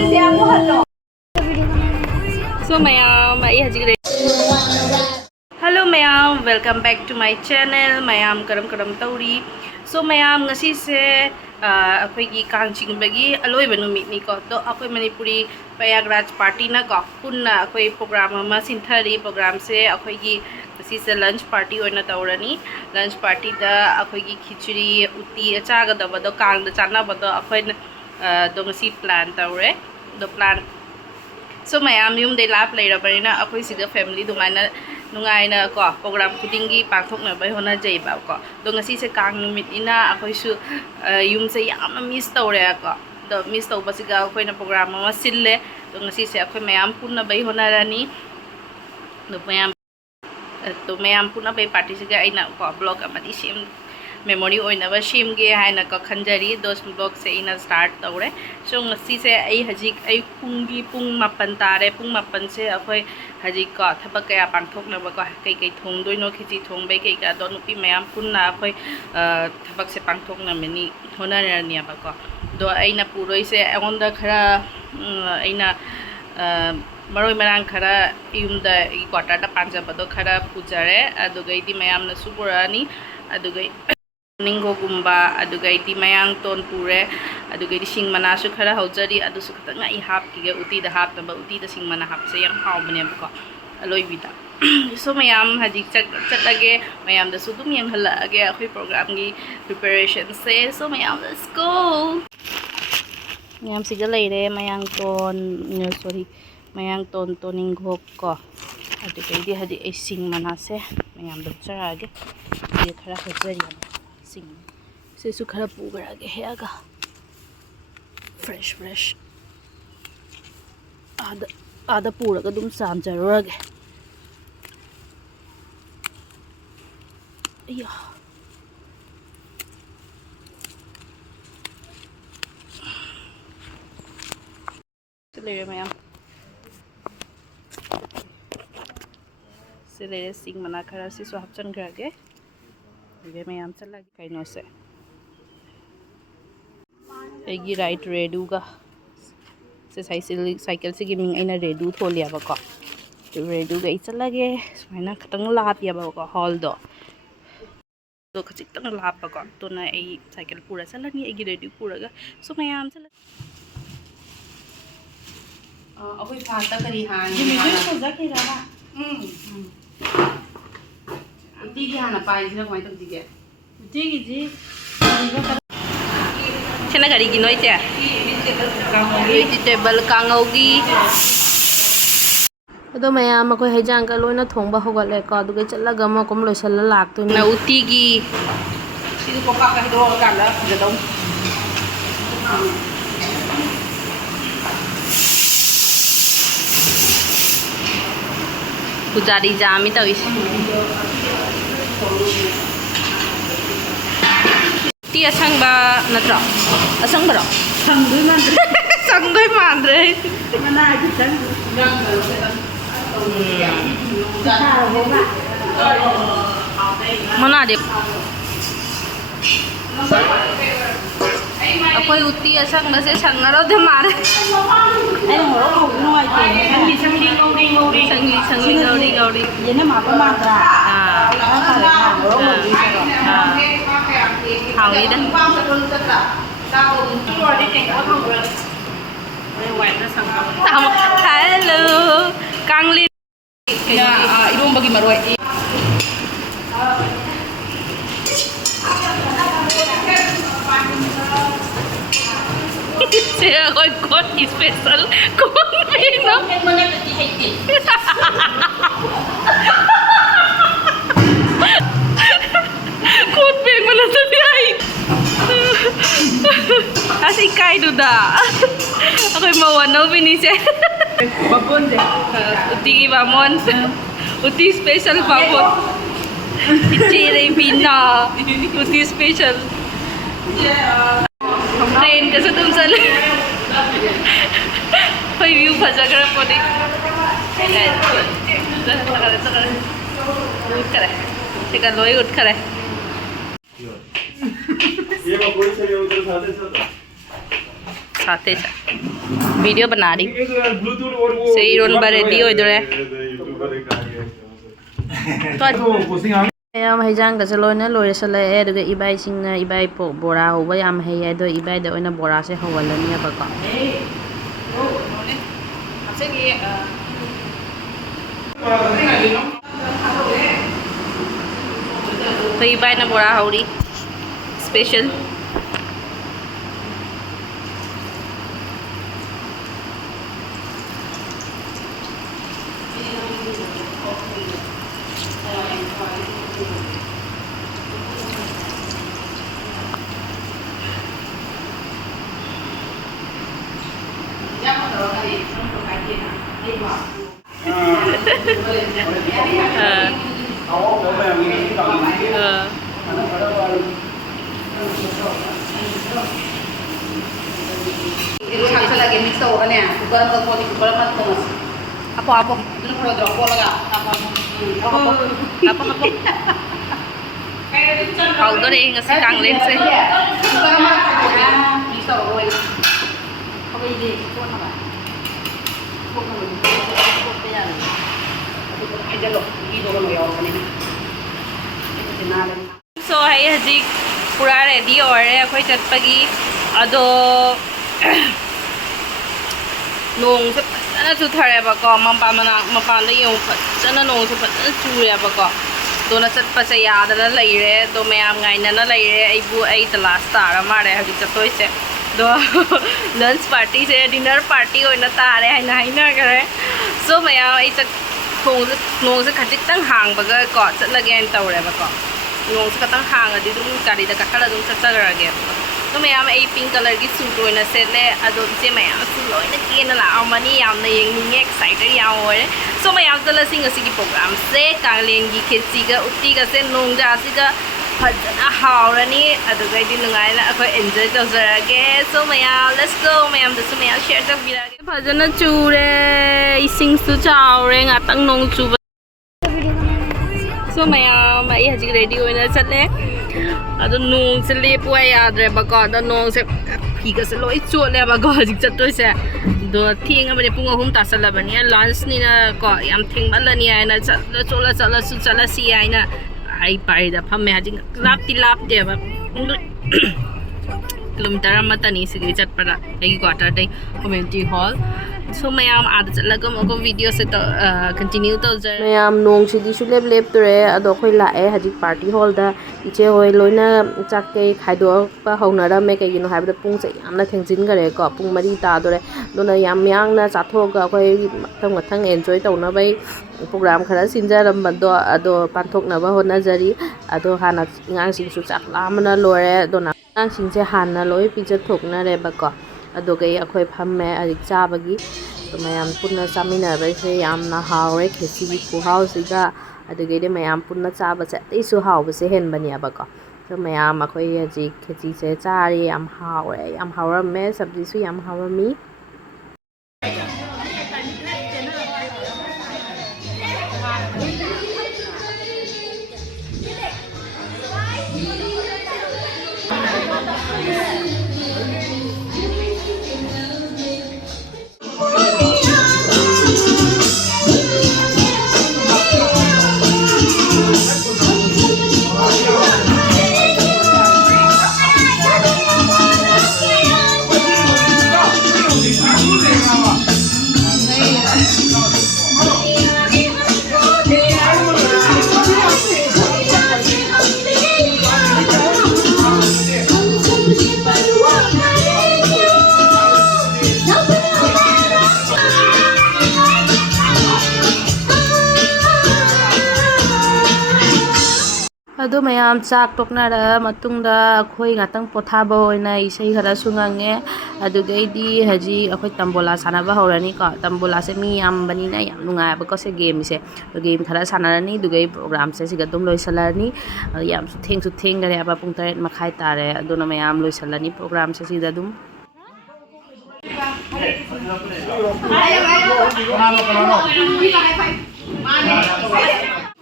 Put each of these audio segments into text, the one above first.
So mayam, hello mayam, welcome back to my channel. Mayam karam tauri. So mayam ngasi se akhoi gi Kang chingba aloi numit ni ko to akhoi Manipuri Rath party na ko punna akhoi program ama sinthari program se akhoi gi ngasi se lunch party oina taurani. Lunch party da akhoi gi khichuri uti achaga da bado Kang da chana bado akhoi do ngasi plan taure do plan. So mayam yum de lap lay rabarina akhoi sida family dumaina nungai na ko program kudingi pathok na bai hona jai ba ko do ngasi se Kang numit ina akhoi su yum se yamna miss tawre ko do miss taw basiga akhoi na program ma sille do ngasi se akhoi mayam punna bai hona rani do mayam punna bai party se ga aina ko blog amadi sim memory oina ba sim ge haina ko khanjari dos blog se ina start tawre so ngasi se ai hajik ai pungi pung mapan tare pung mapan se akhoi hajik ko thabak kaya pangthok na ba ko kai thong doi no khichi thong bai kai ka do nupi mayam punna akhoi thabak se pangthok na meni hona rani ba ko do aina puroi se agonda khara aina maroi marang khara yumda I quarter da panja bado khara pujare adugai di mayam na suburani adugai ningo gumba adugai di mayang ton pure adugai di sing mana su khara haujari adu su khata ngai hap ki ge uti da hap na ba uti da sing mana hap se yang haw bane ba ko aloi bida so mayam haji chat lage mayam da su dum yang hala age akhoi program gi preparation se so mayam let's go mayam siga leire mayang ton sorry mayang ton toning hop ko adugai di haji ai sing mana se mayam da chara age ye khara haujari sing se su khara pugra ge heaga fresh ada pura ga dum sam jarage iya selere mayam selere sing mana khara si su hapchan grage ये मैं यहाँ चला गया कहीं से एक ही right Redu का से साइकिल से गिमिंग आई ना रेडू थो लिया बको तो रेडू गई चला गया मैं ना खतंग लाप या बको हॉल दो खचिक तंग लाप बको तो ना ये साइकिल पूरा चला नहीं एक ही रेडू पूरा का सो मैं यहाँ चला अभी फाता करी हाँ ये मुझे सोचा कि रहा उती की हाना पाई जरा कोई तो दिखे उती की जी चना गाड़ी की नोई चे vegetable kangogi अदो मैम अखोई हेजांग का लोइना थोंबा होगले को अदुगे चलगा म कोम लोइसल लाक्तो ना उती की सिदु कोका का हिदो काला जदौ पुजारी जामी तविस ती असंगबा नत्र असंगबरो संगई मांद्रे मना किचन मना दे अकोई उती असंग से संगरो दे मारे ए मोरो नोय ते संगली गौरी ये ना मापा मात्रा हां हां ये दन hello Kangli ya irung bagi maroi saya kau special kau bina mana berarti hati kau bina mana tadi ai asik kai duda aku mau warna bini sih babon deh uti babon uti special babon ciri bina uti special train कैसे तुम चले कोई view फंसा कर पड़े उठ करे ठीक है लोई उठ करे ये बाबू से उधर साथे वीडियो बना रही ब्लूटूथ और वो सही रोन रेडी हो इधर है ꯌꯥꯝ ꯍꯩꯖꯥꯡꯒꯁꯦ ꯂꯣꯏꯅ ꯂꯣꯏꯁꯜꯂꯛꯑꯦ ꯑꯗꯨꯒ ꯏꯕꯥꯏꯁꯤꯡꯅ ꯏꯕꯥꯏ ꯕꯣꯔꯥ ꯍꯧꯕ ꯌꯥꯝ ꯍꯩ ꯑꯗꯣ ꯏꯕꯥꯏꯗ ꯑꯣꯏꯅ ꯕꯣꯔꯥꯁꯦ ꯍꯧꯍꯜꯂꯅꯦꯕꯀꯣ ꯑꯩꯈꯣꯏ ꯏꯕꯥꯏꯅ ꯕꯣꯔꯥ ꯍꯧꯔꯤ ꯁ꯭ꯄꯦஷꯜ lagi mix tau kan ya, bukan kalau di bukan apa tuh mas. Apa? Itu kalau drop bola gak? Apa? Kau tuh deh ngasih Kang lense. Bukan apa tuh mix tau gue. Apa ini? Bukan apa? Bukan ya. Ada loh, ini dulu mau yang ini. Itu jenalan. So hay hajik pura ready aure akhoi chatpagi ado nong se phana chu thare ba ko mapan da yong phana nong se phana chu re ba ko do na chatpa se ya da lai re do mayam ngai na lai re ai bu ai tala star ma re hajik chatoi se do lunch party se dinner party oina ta re hai na kare so mayam ai chat thong nong se khajik tang hang ba ga ko chatlage an tawre ba ko nong se katang hang adi dum gari da kakala dum chachagarage तो मैं यहाँ एक pink colour की suit होना सेले अदो इसे मैं यहाँ सूट लोइना केना ला आमनी यामना येंगनिंग एक्साइटेड याम होरे सो मैं यहाँ चलसिंग असि की प्रोग्राम से कांगलेंग की खेची का उट्टी का से नोंग जासी का फजना हावरनी अदो गैदि नुंगाइना अखो एंजॉय तौजरगे सो मैं यहाँ लेट्स गो मैं यहाँ दसु मैं यहाँ शेयर तौबिरागे फजना चूरे इसिंग सु चावरे ngaतंग नोंग चुबा सो मैं यहाँ हजिक रेडी होना चले अदो नोंग से लेपो याद्रे बको अदो नोंग से फीगा से लोई चोले बको हजिक चतोय से दो थिंग अमरे पुंग अहुम तासलबनी लंच निना को याम थिंग मलनी आइना चला सु चला सी आइना आई पाइदा फमे हजिक लापति लापते बा किलोमीटर अमतनी सिगी चटपरा एगी क्वार्टर दे community hall so mayam ada chatlaga mako video se to continue to jar mayam nong sidi su lep lep tore ado khoi la e hajik party hall da iche hoi loina chakke khaido pa haunara me kai gino haibda pung se yamna thengjin gare ko pung mari ta dore dona yam yang na chatho ga khoi mathang enjoy tawna bai program khara sinjaram bado ado panthok na ba hona jari ado hana ngang sing su chak lamna lore dona ngang sing se hana loi picture thokna re ba ko अदो गई अखोई फम्मे अजिक चाबगी तो ma'am पुन्ना चामिनाबसे यामना Haware खेची की खुहावसिगा अदुगैदे ma'am पुन्ना चाबसे इसु हावबसे हेनबनियाबको तो ma'am अखोई अजिक खेची से चारी याम हावरमे सब्जीसु याम हावरमी अदो ma'am चाक टोकनारा मतुंगदा अखोई ngaतंग पोथाबा होइना इसै खरा सुंगांगे अदुगैदि हजि अखोई तंबोला सानाबा हौरानी को तंबोला से मी याम बनिना याम नुंगायबा को से गेम से गेम खरा सानारानी दुगै प्रोग्राम से सिगा दुम लोइसलारनी याम सु थेंग गरे अब पुंग 8 मखाय तारे अदुना मैम लोइसलानी प्रोग्राम से सिदा दुम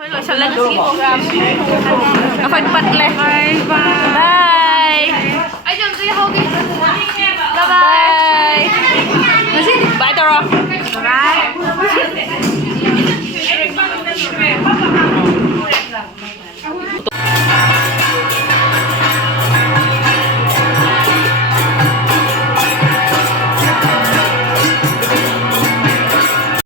Lo salah nasi program. Apa cepat leh. Bye. Ayo jangan saya hoki. Bye bye. Right?